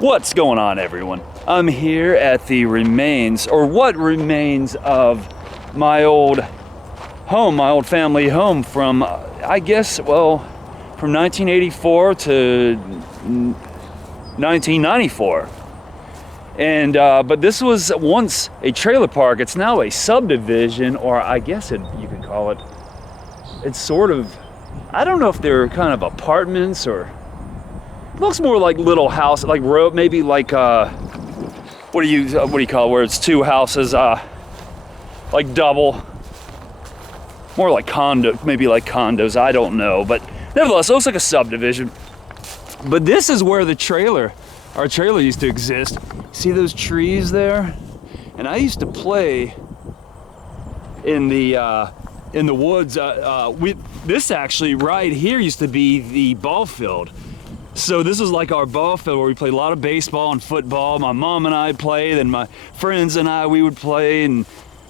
What's going on, everyone? I'm here at the remains, or what remains of my old home, my old family home from, I guess, well, from 1984 to 1994. And, but this was once a trailer park. It's now a subdivision, or I guess you could call it, it's sort of, I don't know if they're kind of apartments or, it looks more like little house, like row, maybe like what do you call it, where it's two houses, like double, more like condo, maybe like condos. I don't know, but nevertheless, it looks like a subdivision. But this is where our trailer used to exist. See those trees there? And I used to play in the woods. This actually right here used to be the ball field. So this was like our ball field where we played a lot of baseball and football. My mom and I played, and my friends and I, we would play, and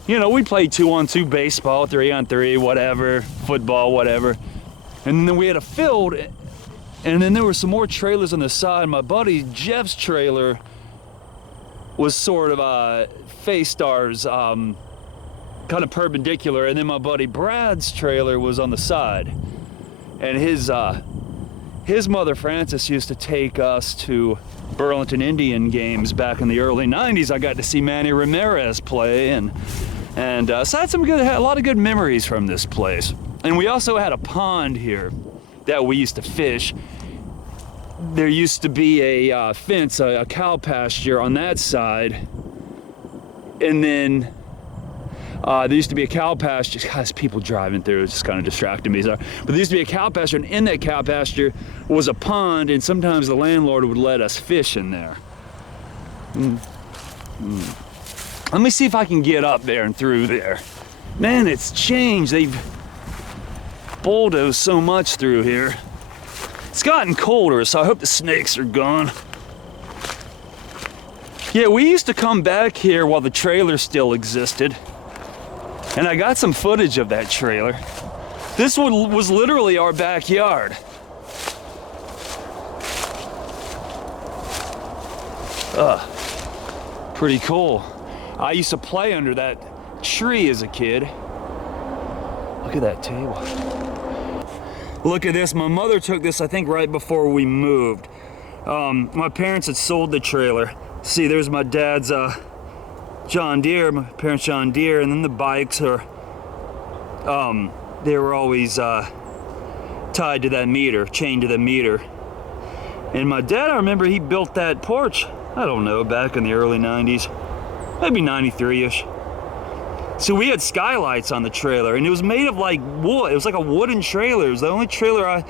you know, we'd play 2-on-2 baseball, 3-on-3, whatever, football, whatever. And then we had a field, and then there were some more trailers on the side. My buddy Jeff's trailer was sort of faced ours, kind of perpendicular, and then my buddy Brad's trailer was on the side. And his mother Frances used to take us to Burlington Indian games back in the early 90s. I got to see Manny Ramirez play, and so I had a lot of good memories from this place. And we also had a pond here that we used to fish. There used to be a fence, a cow pasture on that side, and then there used to be a cow pasture. Guys, people driving through, it's just kind of distracting me. But there used to be a cow pasture, and in that cow pasture was a pond, and sometimes the landlord would let us fish in there. Let me see if I can get up there and through there. Man, it's changed. They've bulldozed so much through here. It's gotten colder, so I hope the snakes are gone. Yeah, we used to come back here while the trailer still existed. And I got some footage of that trailer. This one was literally our backyard. Pretty cool. I used to play under that tree as a kid. Look at that table. Look at this. My mother took this, I think, right before we moved. My parents had sold the trailer. See, there's my dad's John Deere, my parents' John Deere, and then the bikes are, they were always tied to that meter, chained to the meter. And my dad, I remember he built that porch, I don't know, back in the early 90s, maybe 93-ish. So we had skylights on the trailer, and it was made of like wood. It was like a wooden trailer. It was the only trailer I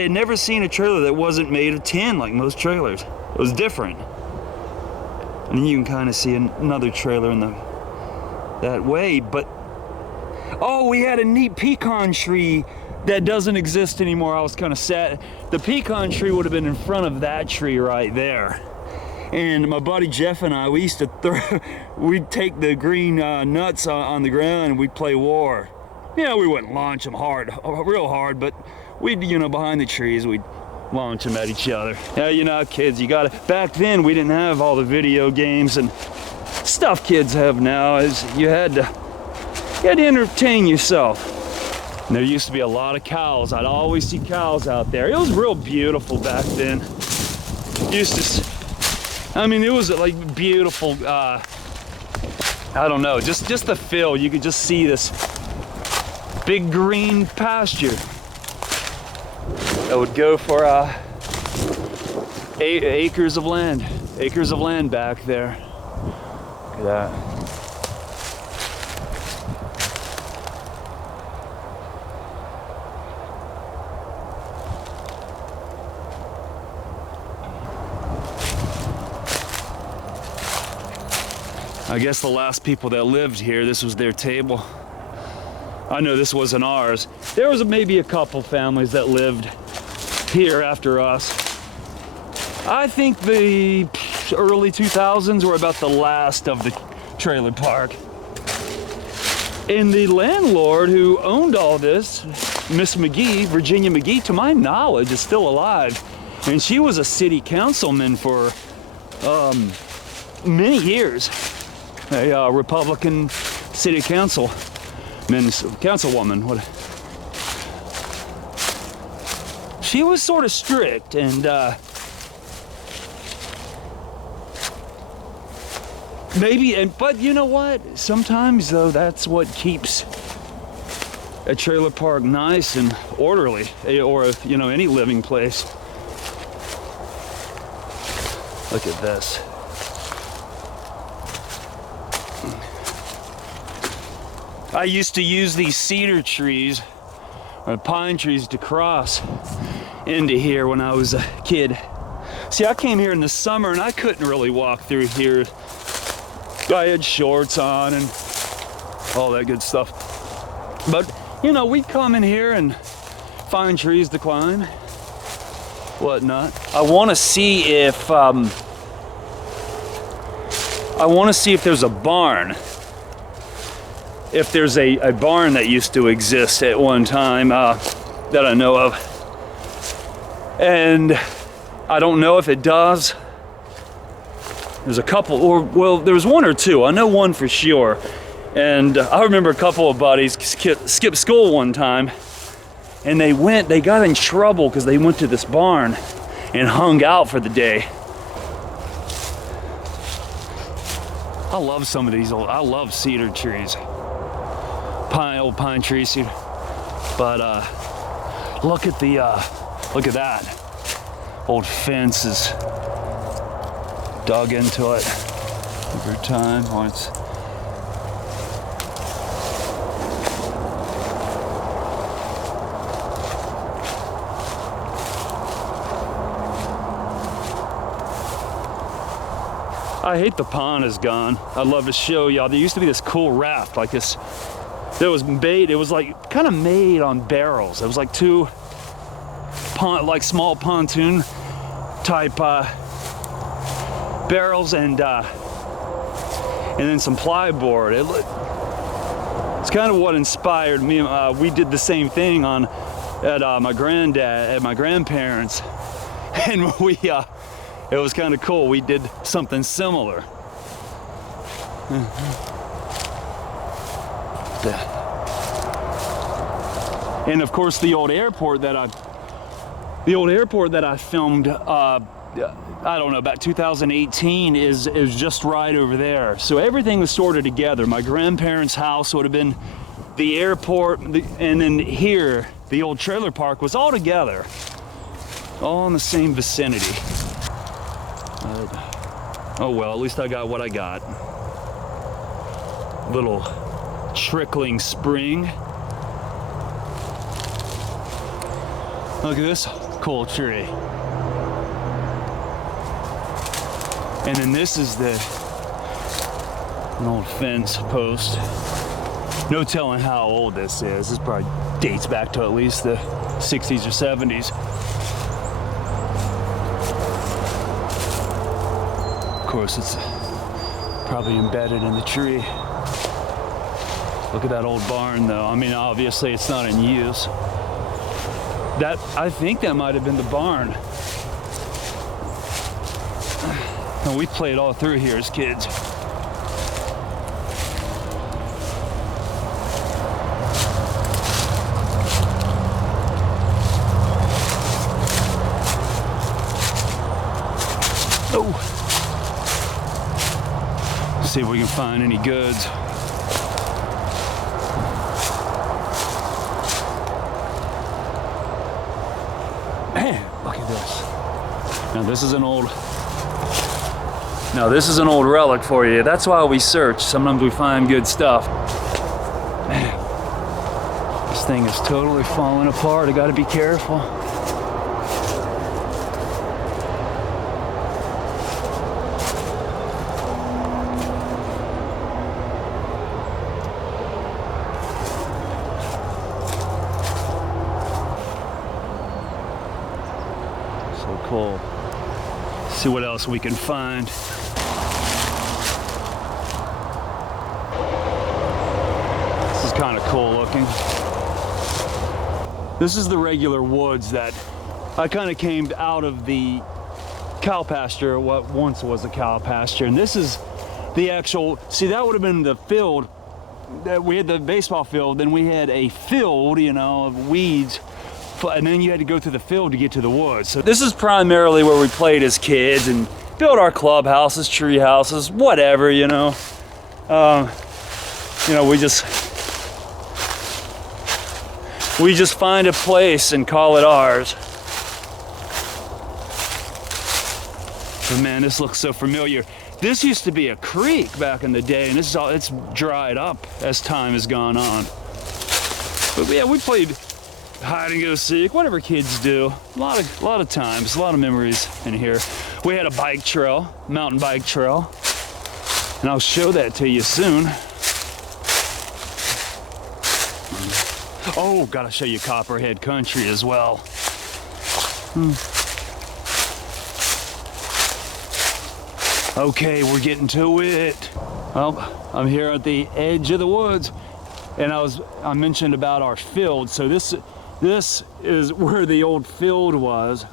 had never seen a trailer that wasn't made of tin like most trailers. It was different. And you can kind of see another trailer in that way, but oh, we had a neat pecan tree that doesn't exist anymore. I was kind of sad. The pecan tree would have been in front of that tree right there. And my buddy Jeff and I, we used to we'd take the green nuts on the ground and we'd play war. Yeah, we wouldn't launch them real hard, but we'd, you know, behind the trees, we'd launch them at each other. Yeah, you know, kids, back then we didn't have all the video games and stuff kids have now. You had to entertain yourself. And there used to be a lot of cows. I'd always see cows out there. It was real beautiful back then. It was like beautiful, I don't know, just the feel. You could just see this big green pasture. I would go for 8 acres of land back there. Look at that. I guess the last people that lived here, this was their table. I know this wasn't ours. There was maybe a couple families that lived here after us. I think the early 2000s were about the last of the trailer park. And the landlord who owned all this, Miss McGee, Virginia McGee, to my knowledge, is still alive. And she was a city councilman for many years. A Republican city councilwoman. She was sort of strict, and but you know what? Sometimes though, that's what keeps a trailer park nice and orderly, or you know, any living place. Look at this. I used to use these cedar trees or pine trees to cross into here when I was a kid. See, I came here in the summer and I couldn't really walk through here. I had shorts on and all that good stuff. But, you know, we'd come in here and find trees to climb, whatnot. I want to see if there's a barn. If there's a barn that used to exist at one time that I know of. And I don't know if it does. There's a couple, or well, there was one or two. I know one for sure. And I remember a couple of buddies skipped school one time, and they got in trouble because they went to this barn and hung out for the day. I love some of these I love cedar trees. Old pine trees, but look at that old fence is dug into it over time. I hate the pond is gone. I'd love to show y'all. There used to be this cool raft like this. That was made, it was like kind of made on barrels. It was like two small pontoon type barrels and then some plyboard. It's kind of what inspired me. We did the same thing at my grandparents, and it was kind of cool. We did something similar. And of course, the old airport that I filmed, I don't know, about 2018 is just right over there. So everything was sort of together. My grandparents' house would have been the airport, and then here, the old trailer park was all together, all in the same vicinity. Oh well, at least I got what I got. Little trickling spring. Look at this cool tree. And then this is an old fence post. No telling how old this is. This probably dates back to at least the 60s or 70s. Of course, it's probably embedded in the tree. Look at that old barn though. I mean, obviously it's not in use. I think that might have been the barn. And we played all through here as kids. Oh. See if we can find any goods. Look at this. Now this is an old relic for you. That's why we search. Sometimes we find good stuff. Man, this thing is totally falling apart. I gotta be careful. So cool. See what else we can find. This is kind of cool looking. This is the regular woods that I kind of came out of the cow pasture, what once was a cow pasture, and this is the actual, see, that would have been the field that we had, the baseball field, then we had a field, you know, of weeds, and then you had to go through the field to get to the woods. So this is primarily where we played as kids and built our clubhouses, tree houses, whatever, you know. You know, we just find a place and call it ours. But man, this looks so familiar. This used to be a creek back in the day, and it's dried up as time has gone on. But yeah, we played hide and go seek, whatever kids do. A lot of times, a lot of memories in here. We had a bike trail, mountain bike trail, and I'll show that to you soon. Oh, gotta show you Copperhead country as well. Okay, we're getting to it. Well, I'm here at the edge of the woods, and I mentioned about our field. So this is where the old field was,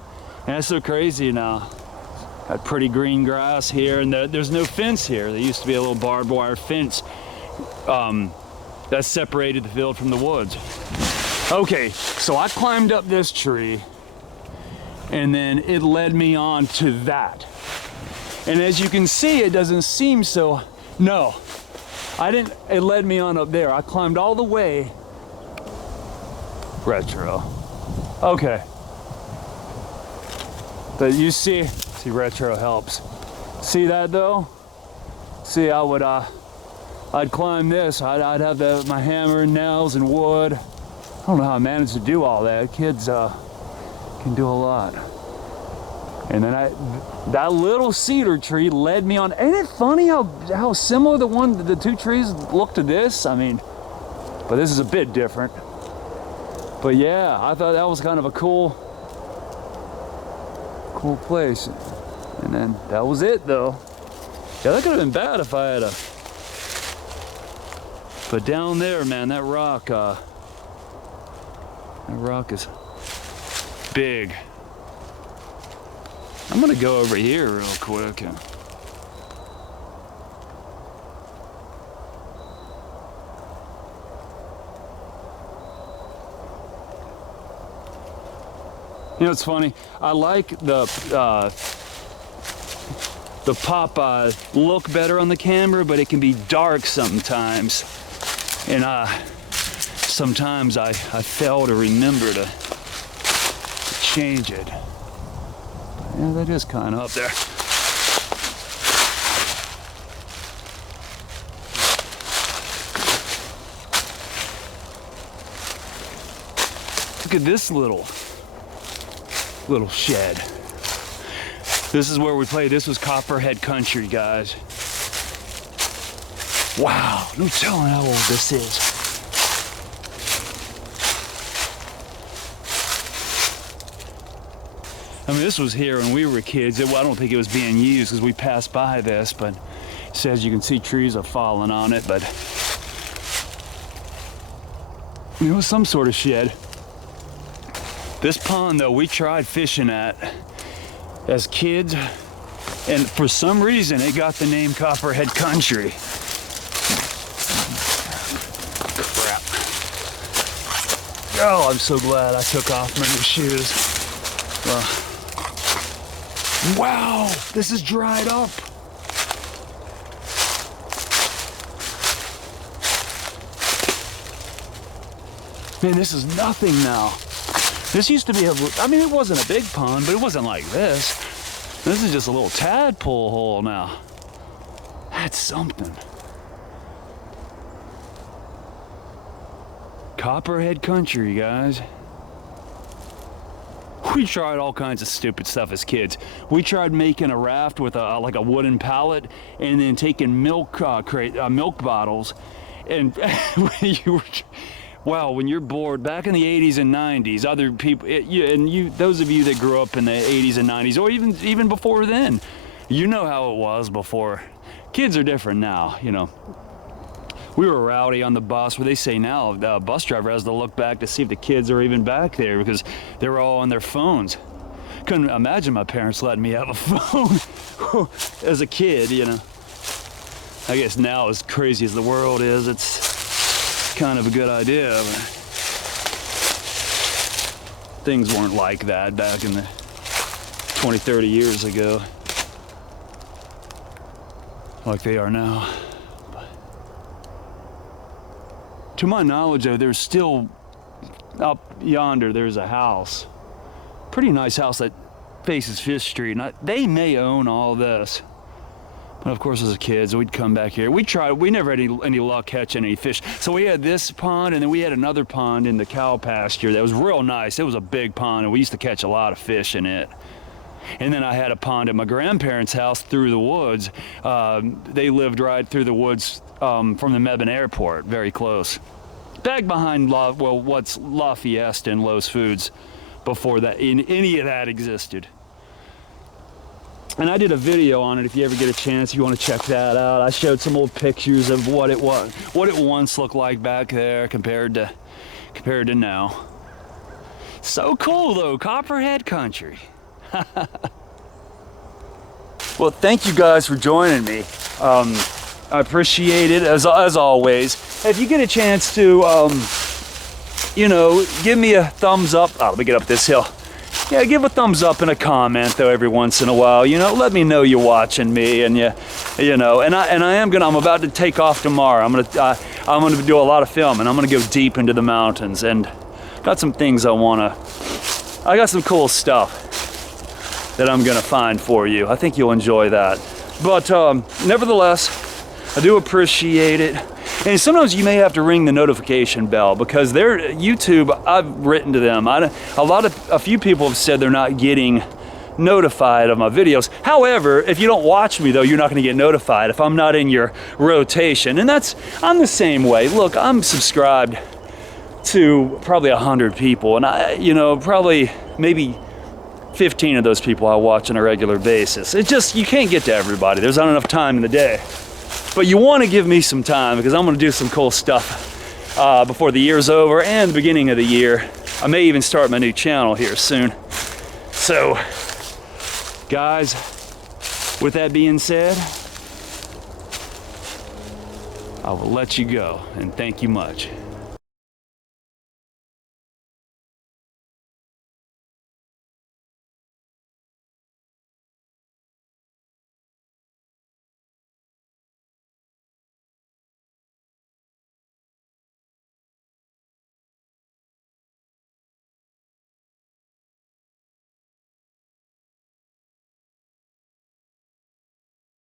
and it's so crazy now. Got pretty green grass here, and there's no fence here. There used to be a little barbed wire fence that separated the field from the woods. Okay, so I climbed up this tree, and then it led me on to that. And as you can see, it doesn't seem so, no, I didn't, it led me on up there. I climbed all the way. Retro. Okay. But you see retro helps. See that though? See, I'd climb this. I'd have my hammer and nails and wood. I don't know how I managed to do all that. Kids can do a lot. And then that little cedar tree led me on. Ain't it funny how similar the two trees look to this? I mean, but this is a bit different. But yeah, I thought that was kind of a cool place. And then that was it though. Yeah, that could have been bad if I had a. But down there, man, that rock is big. I'm gonna go over here real quick. You know, it's funny. I like the pop look better on the camera, but it can be dark sometimes. And sometimes I fail to remember to change it. But yeah, that is kind of up there. Look at this little shed. This is where we play. This was Copperhead country, guys. Wow, no telling how old this is. I mean, this was here when we were kids. I don't think it was being used because we passed by this, but it says you can see trees are falling on it, but it was some sort of shed. This pond, though, we tried fishing at as kids, and for some reason it got the name Copperhead Country. Crap. Oh, I'm so glad I took off my new shoes. Wow, this is dried up. Man, this is nothing now. This used to be I mean, it wasn't a big pond, but it wasn't like this. This is just a little tadpole hole now. That's something. Copperhead country, guys. We tried all kinds of stupid stuff as kids. We tried making a raft with like a wooden pallet, and then taking milk bottles, and wow, when you're bored, back in the 80s and 90s, other people, those of you that grew up in the 80s and 90s, or even before then, you know how it was before. Kids are different now, you know. We were rowdy on the bus, where they say now the bus driver has to look back to see if the kids are even back there because they were all on their phones. couldn't imagine my parents letting me have a phone as a kid, you know. I guess now, as crazy as the world is, it's kind of a good idea. But things weren't like that back in the 20, 30 years ago, like they are now. But to my knowledge, though, there's still up yonder, there's a house, pretty nice house that faces Fifth Street, and they may own all this. But of course, as kids, we'd come back here. We never had any luck catching any fish. So we had this pond, and then we had another pond in the cow pasture that was real nice. It was a big pond, and we used to catch a lot of fish in it. And then I had a pond at my grandparents' house through the woods. They lived right through the woods from the Mebane Airport, very close. Back behind, what's Lafayette and Lowe's Foods, before that any of that existed. And I did a video on it. If you ever get a chance, you want to check that out. I showed some old pictures of what it once looked like back there compared to now. So cool though, Copperhead country. Well, thank you guys for joining me. I appreciate it as always. If you get a chance to, you know, give me a thumbs up. Oh, let me get up this hill. Yeah, give a thumbs up and a comment though every once in a while. You know, let me know you're watching me, and you know. And I'm about to take off tomorrow. I'm gonna do a lot of filming. I'm gonna go deep into the mountains, and got some things I got some cool stuff that I'm gonna find for you. I think you'll enjoy that. But nevertheless, I do appreciate it. And sometimes you may have to ring the notification bell, because YouTube, I've written to them. A few people have said they're not getting notified of my videos. However, if you don't watch me though, you're not gonna get notified if I'm not in your rotation. And I'm the same way. Look, I'm subscribed to probably 100 people, and probably maybe 15 of those people I watch on a regular basis. You can't get to everybody. There's not enough time in the day. But you want to give me some time, because I'm going to do some cool stuff before the year's over and the beginning of the year. I may even start my new channel here soon. So, guys, with that being said, I will let you go, and thank you much.